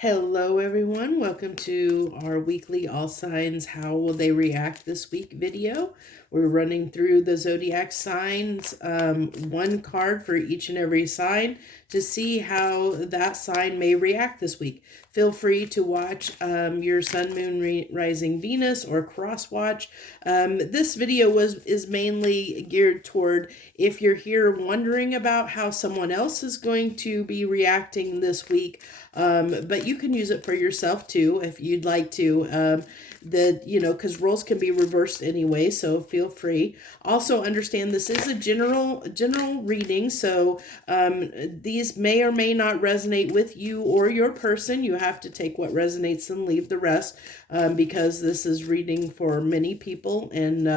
Hello everyone, welcome to our weekly All Signs How Will They React This Week video. We're running through the zodiac signs, one card for each and every sign to see how that sign may react this week. Feel free to watch your Sun, Moon, Rising, Venus or cross watch. This video is mainly geared toward if you're here wondering about how someone else is going to be reacting this week. But you can use it for yourself too if you'd like to. Because roles can be reversed anyway, so feel free. Also understand this is a general reading, so these may or may not resonate with you or your person. You have to take what resonates and leave the rest, because this is reading for many people, and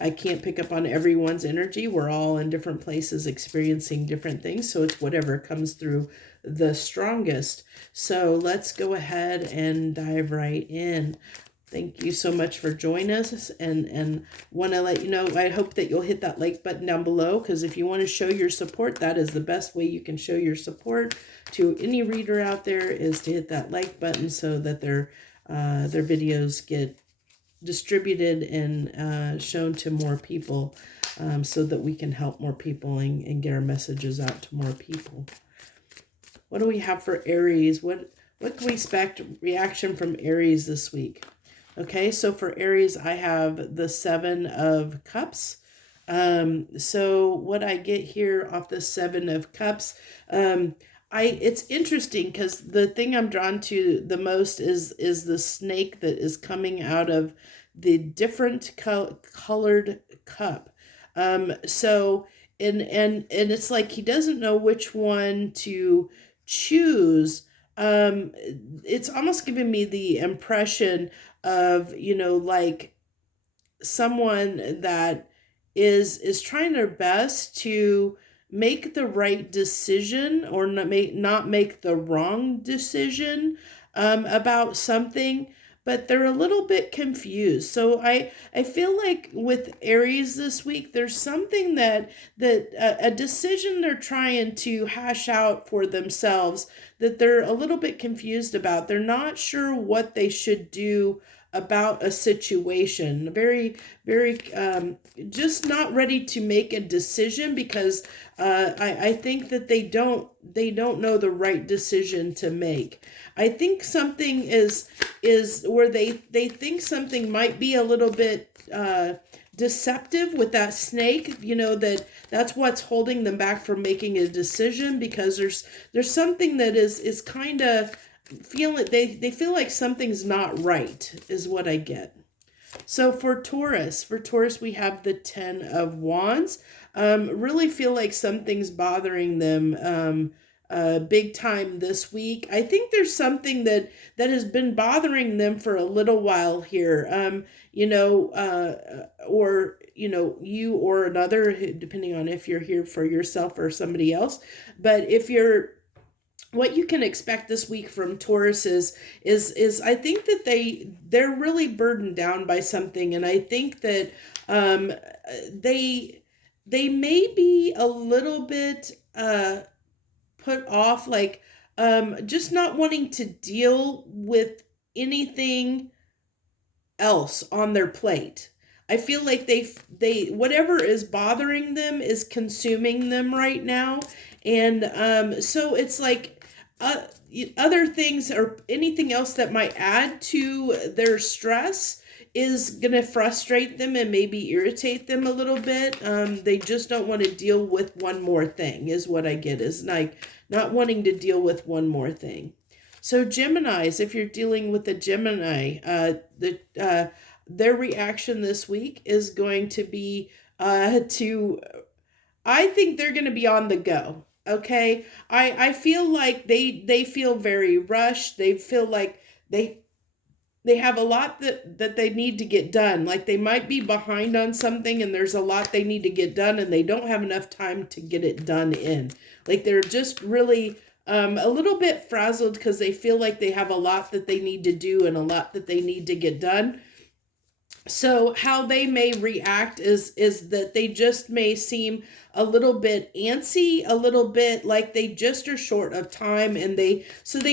I can't pick up on everyone's energy. We're all in different places experiencing different things, so it's whatever comes through the strongest. So let's go ahead and dive right in. Thank you so much for joining us, and want to let you know, I hope that you'll hit that like button down below, because if you want to show your support, that is the best way you can show your support to any reader out there, is to hit that like button so that their videos get distributed and shown to more people, so that we can help more people and get our messages out to more people. What do we have for Aries? What can we expect reaction from Aries this week? Okay, so for Aries, I have the Seven of Cups. So what I get here off the Seven of Cups, it's interesting because the thing I'm drawn to the most is the snake that is coming out of the different colored cup. So and it's like he doesn't know which one to choose. It's almost giving me the impression of, like someone that is trying their best to make the right decision, or not make the wrong decision about something, but they're a little bit confused. So I feel like with Aries this week, there's something that a decision they're trying to hash out for themselves that they're a little bit confused about. They're not sure what they should do about a situation. Very, very, just not ready to make a decision, because I think that they don't know the right decision to make. I think something is where they think something might be a little bit deceptive with that snake, that's what's holding them back from making a decision, because there's something that is kind of feeling, they feel like something's not right, is what I get. So for Taurus, we have the Ten of Wands. Really feel like something's bothering them big time this week. I think there's something that has been bothering them for a little while here. Or you or another, depending on if you're here for yourself or somebody else. But if you're, what you can expect this week from Taurus is I think that they're really burdened down by something, and I think that they may be a little bit put off, like just not wanting to deal with anything else on their plate. I feel like they whatever is bothering them is consuming them right now, and so it's like other things or anything else that might add to their stress is going to frustrate them and maybe irritate them a little bit. They just don't want to deal with one more thing, is what I get, is like not wanting to deal with one more thing. So Geminis, if you're dealing with a Gemini, their reaction this week is going to be I think they're going to be on the go. Okay, I feel like they feel very rushed. They feel like they have a lot that they need to get done. Like they might be behind on something, and there's a lot they need to get done, and they don't have enough time to get it done in. Like they're just really a little bit frazzled, because they feel like they have a lot that they need to do and a lot that they need to get done. So how they may react is that they just may seem a little bit antsy, a little bit like they just are short of time, and they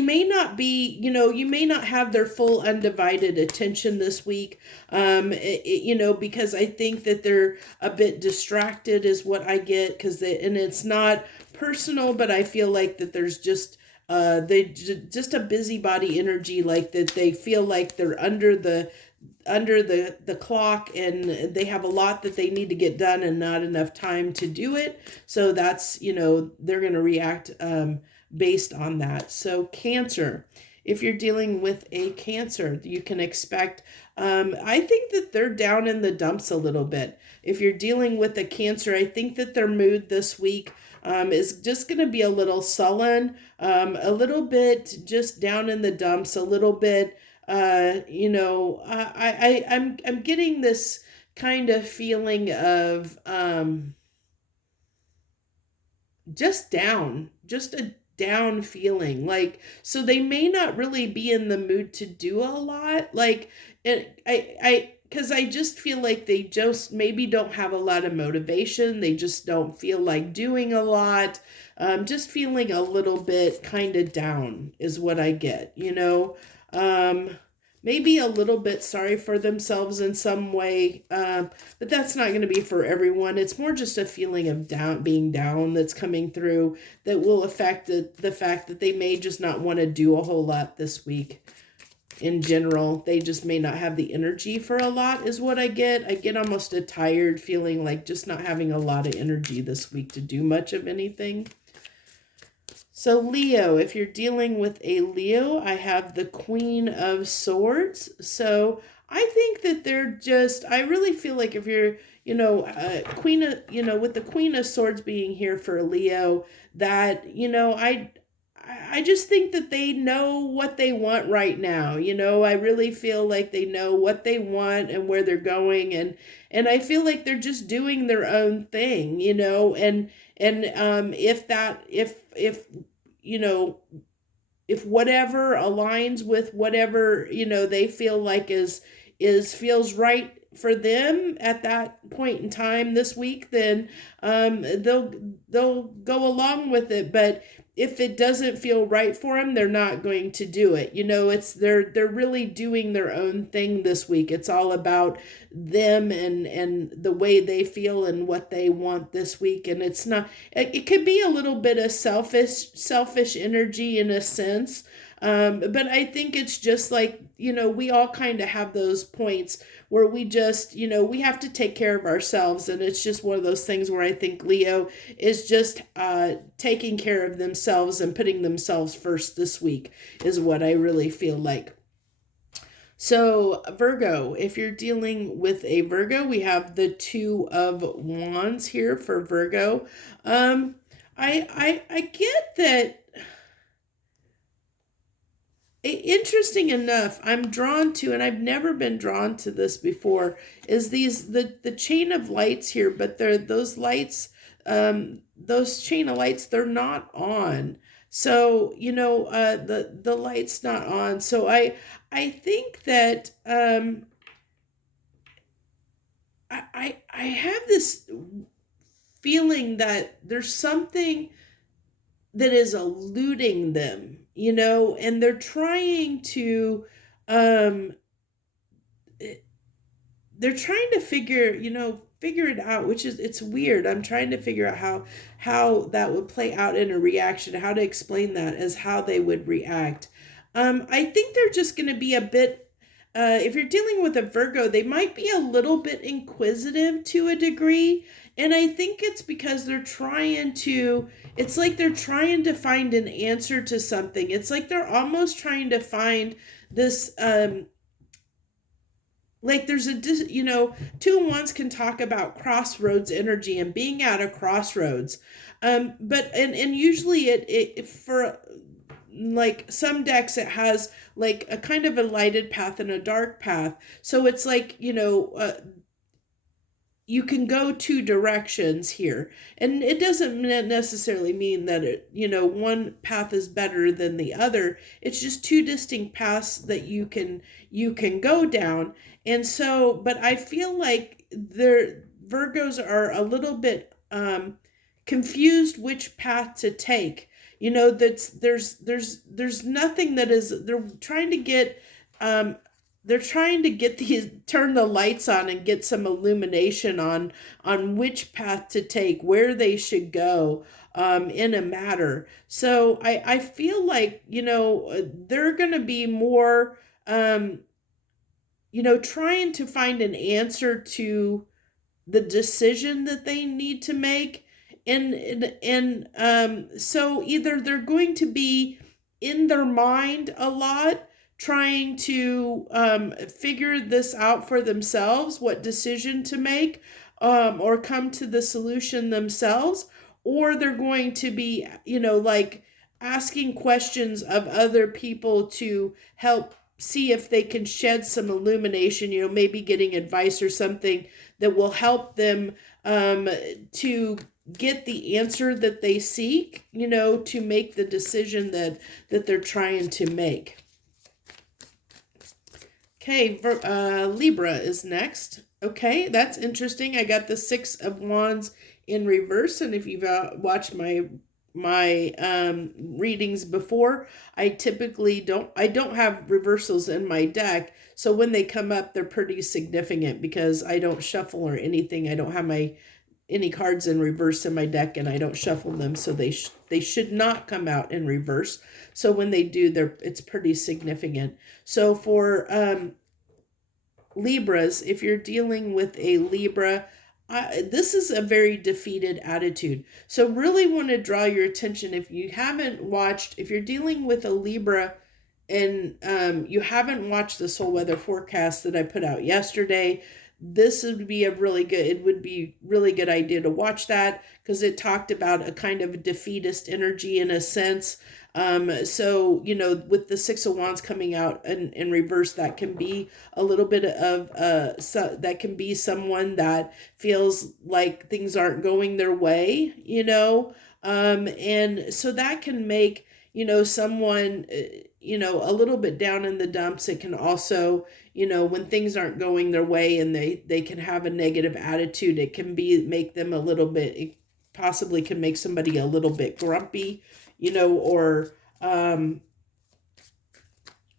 may not be, you may not have their full undivided attention this week. Because I think that they're a bit distracted is what I get, and it's not personal, but I feel like that there's just just a busybody energy, like that they feel like they're under the clock, and they have a lot that they need to get done and not enough time to do it. So that's, they're going to react based on that. So Cancer, if you're dealing with a Cancer, you can expect, I think that they're down in the dumps a little bit. If you're dealing with a Cancer, I think that their mood this week is just going to be a little sullen, a little bit just down in the dumps, a little bit. I'm getting this kind of feeling of just down, just a down feeling. Like, so they may not really be in the mood to do a lot. Like, because I just feel like they just maybe don't have a lot of motivation. They just don't feel like doing a lot. Just feeling a little bit kind of down is what I get. Maybe a little bit sorry for themselves in some way, but that's not going to be for everyone. It's more just a feeling of being down that's coming through that will affect the fact that they may just not want to do a whole lot this week. In general, they just may not have the energy for a lot is what I get. I get almost a tired feeling, like just not having a lot of energy this week to do much of anything. So Leo, if you're dealing with a Leo, I have the Queen of Swords. So I think that I really feel like if you're, Queen of, with the Queen of Swords being here for a Leo, that, I just think that they know what they want right now. I really feel like they know what they want and where they're going, and I feel like they're just doing their own thing, and if whatever aligns with whatever they feel like feels right for them at that point in time this week, then they'll go along with it. But if it doesn't feel right for them, they're not going to do it. They're really doing their own thing this week. It's all about them and the way they feel and what they want this week. And it could be a little bit of selfish energy in a sense. But I think it's just like, we all kind of have those points where we just, we have to take care of ourselves. And it's just one of those things where I think Leo is just taking care of themselves and putting themselves first this week is what I really feel like. So Virgo, if you're dealing with a Virgo, we have the Two of Wands here for Virgo. I get that. Interesting enough, I'm drawn to, and I've never been drawn to this before, is the chain of lights here, but those lights, those chain of lights, they're not on. So the light's not on. So I think that I have this feeling that there's something that is eluding them, and they're trying to figure it out, which is, it's weird. I'm trying to figure out how that would play out in a reaction, how to explain that as how they would react. I think they're just going to be a bit, if you're dealing with a Virgo, they might be a little bit inquisitive to a degree. And I think it's because it's like they're trying to find an answer to something. It's like they're almost trying to find this, like there's Two of Wands can talk about crossroads energy and being at a crossroads. But usually it for like some decks, it has like a kind of a lighted path and a dark path. So it's like, you can go two directions here, and it doesn't necessarily mean that one path is better than the other. It's just two distinct paths that you can go down. And so, but I feel like Virgos are a little bit confused which path to take. That's there's nothing that is, um they're trying to get these, turn the lights on and get some illumination on which path to take, where they should go in a matter. So I feel like, they're going to be more, trying to find an answer to the decision that they need to make. And so either they're going to be in their mind a lot, trying to figure this out for themselves, what decision to make, or come to the solution themselves, or they're going to be, like asking questions of other people to help see if they can shed some illumination, maybe getting advice or something that will help them to get the answer that they seek, to make the decision that they're trying to make. Okay, Libra is next. Okay, that's interesting. I got the Six of Wands in reverse, and if you've watched my readings before, I typically don't have reversals in my deck, so when they come up, they're pretty significant because I don't shuffle or anything. I don't have any cards in reverse in my deck, and I don't shuffle them, so they should not come out in reverse. So when they do, it's pretty significant. So for Libras, if you're dealing with a Libra, this is a very defeated attitude. So really want to draw your attention, if you're dealing with a Libra and you haven't watched the soul weather forecast that I put out yesterday, it would be really good idea to watch that, because it talked about a kind of defeatist energy in a sense. So, with the Six of Wands coming out in reverse, that can be a little bit of, that can be someone that feels like things aren't going their way, and so that can make, someone, a little bit down in the dumps. It can also, when things aren't going their way and they can have a negative attitude, it can make them a little bit, it possibly can make somebody a little bit grumpy, or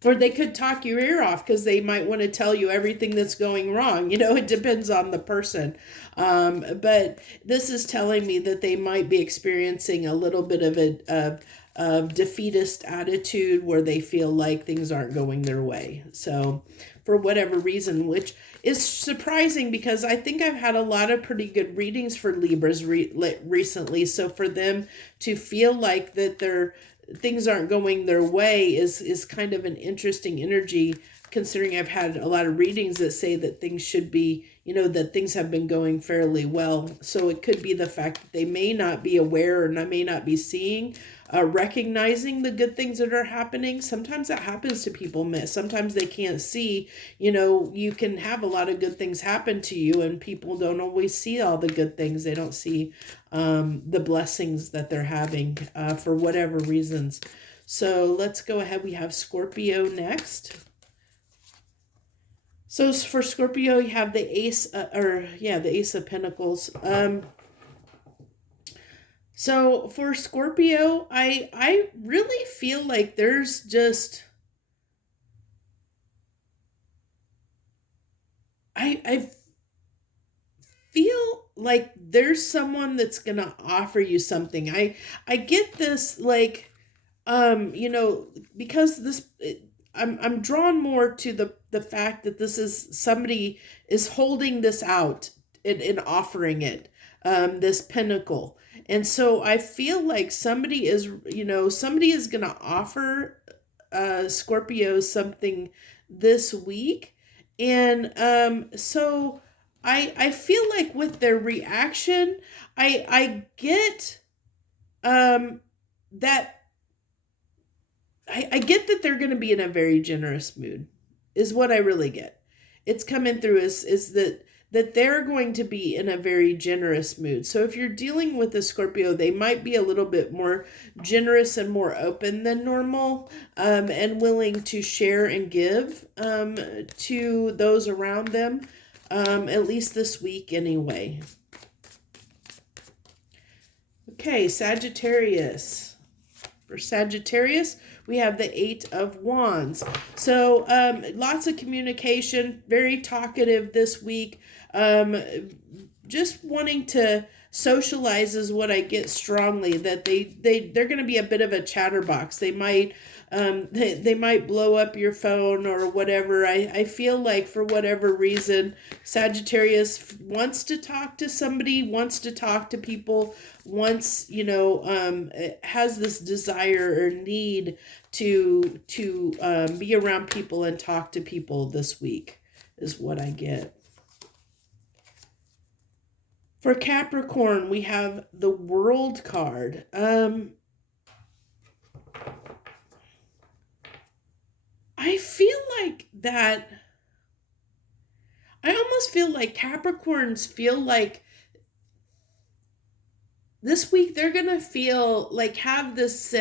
they could talk your ear off because they might want to tell you everything that's going wrong. It depends on the person. But this is telling me that they might be experiencing a little bit of defeatist attitude, where they feel like things aren't going their way. So for whatever reason, which is surprising because I think I've had a lot of pretty good readings for Libras recently. So for them to feel like that things aren't going their way is kind of an interesting energy, considering I've had a lot of readings that say that things should be, that things have been going fairly well. So it could be the fact that they may not be aware, or may not be seeing, recognizing the good things that are happening. Sometimes that happens to people. Sometimes they can't see, you can have a lot of good things happen to you, and people don't always see all the good things. They don't see the blessings that they're having for whatever reasons. So let's go ahead. We have Scorpio next. So for Scorpio, you have the Ace, the Ace of Pentacles. So for Scorpio, I really feel like there's just, I feel like there's someone that's gonna offer you something. I get this, like, because this, I'm drawn more to the fact that this is somebody is holding this out and offering it, this pentacle. And so I feel like somebody is going to offer Scorpio something this week. And so I feel like with their reaction, I get that I get that they're going to be in a very generous mood, is what I really get. It's coming through is that that they're going to be in a very generous mood. So if you're dealing with a Scorpio, they might be a little bit more generous and more open than normal, and willing to share and give to those around them, at least this week anyway. Okay, Sagittarius. For Sagittarius, we have the Eight of Wands. So lots of communication, very talkative this week. Just wanting to socialize is what I get strongly, that they're going to be a bit of a chatterbox. They might they might blow up your phone or whatever. I feel like for whatever reason, Sagittarius wants to talk to somebody, wants to talk to people, wants, has this desire or need to be around people and talk to people this week is what I get. For Capricorn, we have the World card. I feel like that. I almost feel like Capricorns feel like this week they're gonna feel like have this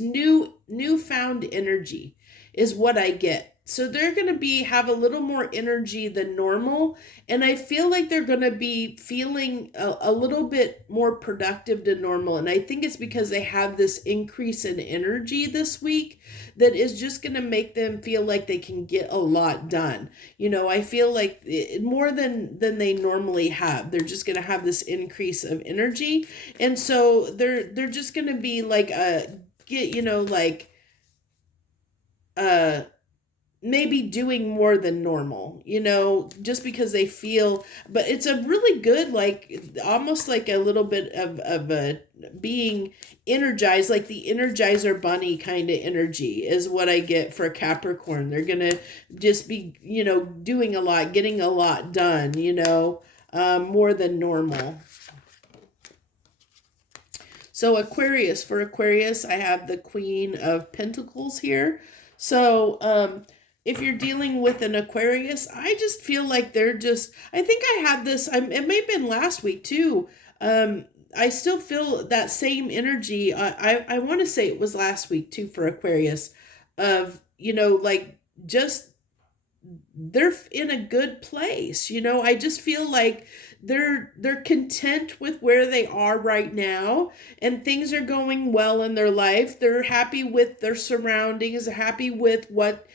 newfound energy is what I get. So they're going to have a little more energy than normal. And I feel like they're going to be feeling a little bit more productive than normal. And I think it's because they have this increase in energy this week that is just going to make them feel like they can get a lot done. I feel like more than they normally have. They're just going to have this increase of energy. And so they're just going to be like maybe doing more than normal, just because they feel, but it's a really good, like almost like a little bit of a being energized, like the Energizer Bunny kind of energy is what I get for Capricorn. They're going to just be, doing a lot, getting a lot done, more than normal. So Aquarius, for Aquarius, I have the Queen of Pentacles here. So, if you're dealing with an Aquarius, I just feel like I think I had this, it may have been last week too. I still feel that same energy. I want to say it was last week too for Aquarius of, just they're in a good place. I just feel like they're content with where they are right now, and things are going well in their life. They're happy with their surroundings, happy with what,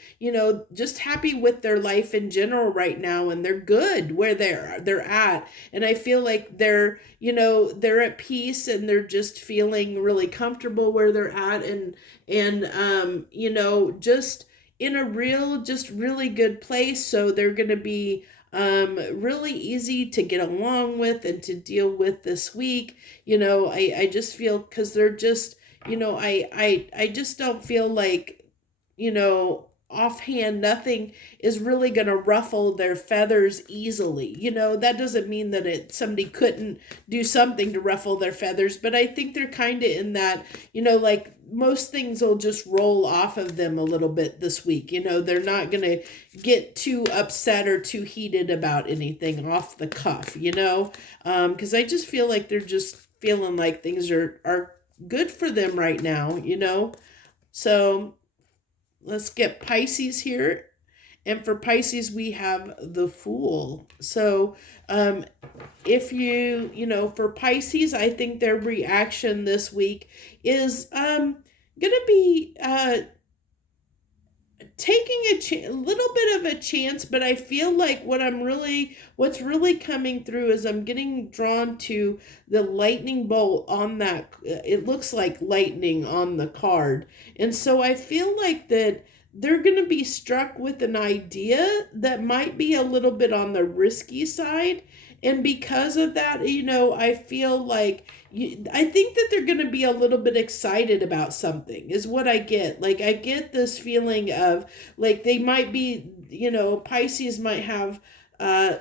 just happy with their life in general right now, and they're good where they're at. And I feel like they're at peace, and they're just feeling really comfortable where they're at, and just in a really good place. So they're going to be really easy to get along with and to deal with this week. I just feel, because they're just, I just don't feel like, offhand, nothing is really going to ruffle their feathers easily. That doesn't mean that somebody couldn't do something to ruffle their feathers, but I think they're kind of in that, like most things will just roll off of them a little bit this week. They're not going to get too upset or too heated about anything off the cuff, because I just feel like they're just feeling like things are good for them right now, So let's get Pisces here. And for Pisces, we have the Fool. So if for Pisces, I think their reaction this week is going to be taking a little bit of a chance, but I feel like what's really coming through is I'm getting drawn to the lightning bolt on that. It looks like lightning on the card. And so I feel like that they're going to be struck with an idea that might be a little bit on the risky side. And because of that, I feel like, I think that they're going to be a little bit excited about something is what I get. Like, I get this feeling of like they might be, Pisces might have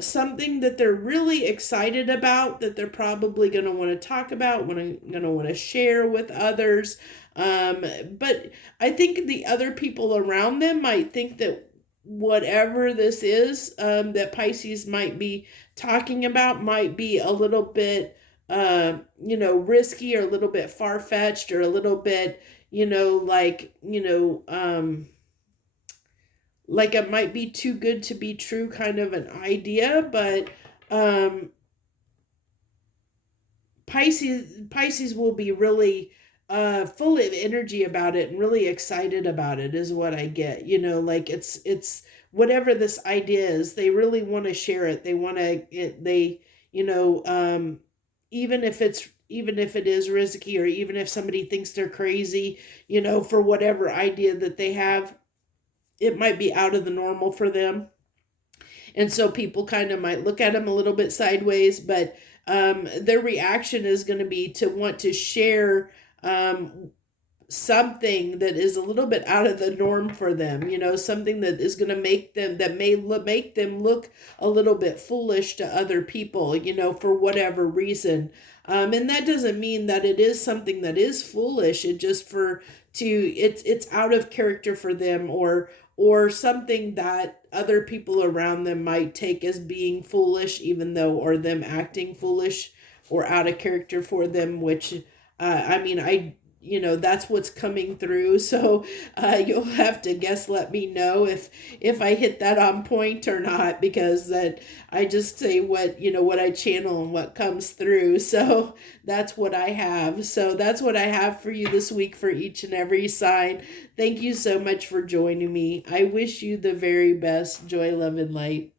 something that they're really excited about, that they're probably going to want to talk about, going to want to share with others. But I think the other people around them might think that whatever this is that Pisces might be talking about might be a little bit, risky, or a little bit far-fetched, or a little bit, like it might be too good to be true kind of an idea. But um, Pisces will be really full of energy about it and really excited about it, is what I get. Like it's whatever this idea is, they really want to share it. They want to they even if it is risky, or even if somebody thinks they're crazy, for whatever idea that they have, it might be out of the normal for them. And so people kind of might look at them a little bit sideways, but their reaction is going to be to want to share something that is a little bit out of the norm for them, something that is going to make them look a little bit foolish to other people, for whatever reason. And that doesn't mean that it is something that is foolish. It just it's out of character for them, or something that other people around them might take as being foolish, even though, or them acting foolish or out of character for them, which that's what's coming through. So you'll have to let me know if I hit that on point or not, because that I just say what I channel and what comes through. So that's what I have. So that's what I have for you this week for each and every sign. Thank you so much for joining me. I wish you the very best. Joy, love, and light.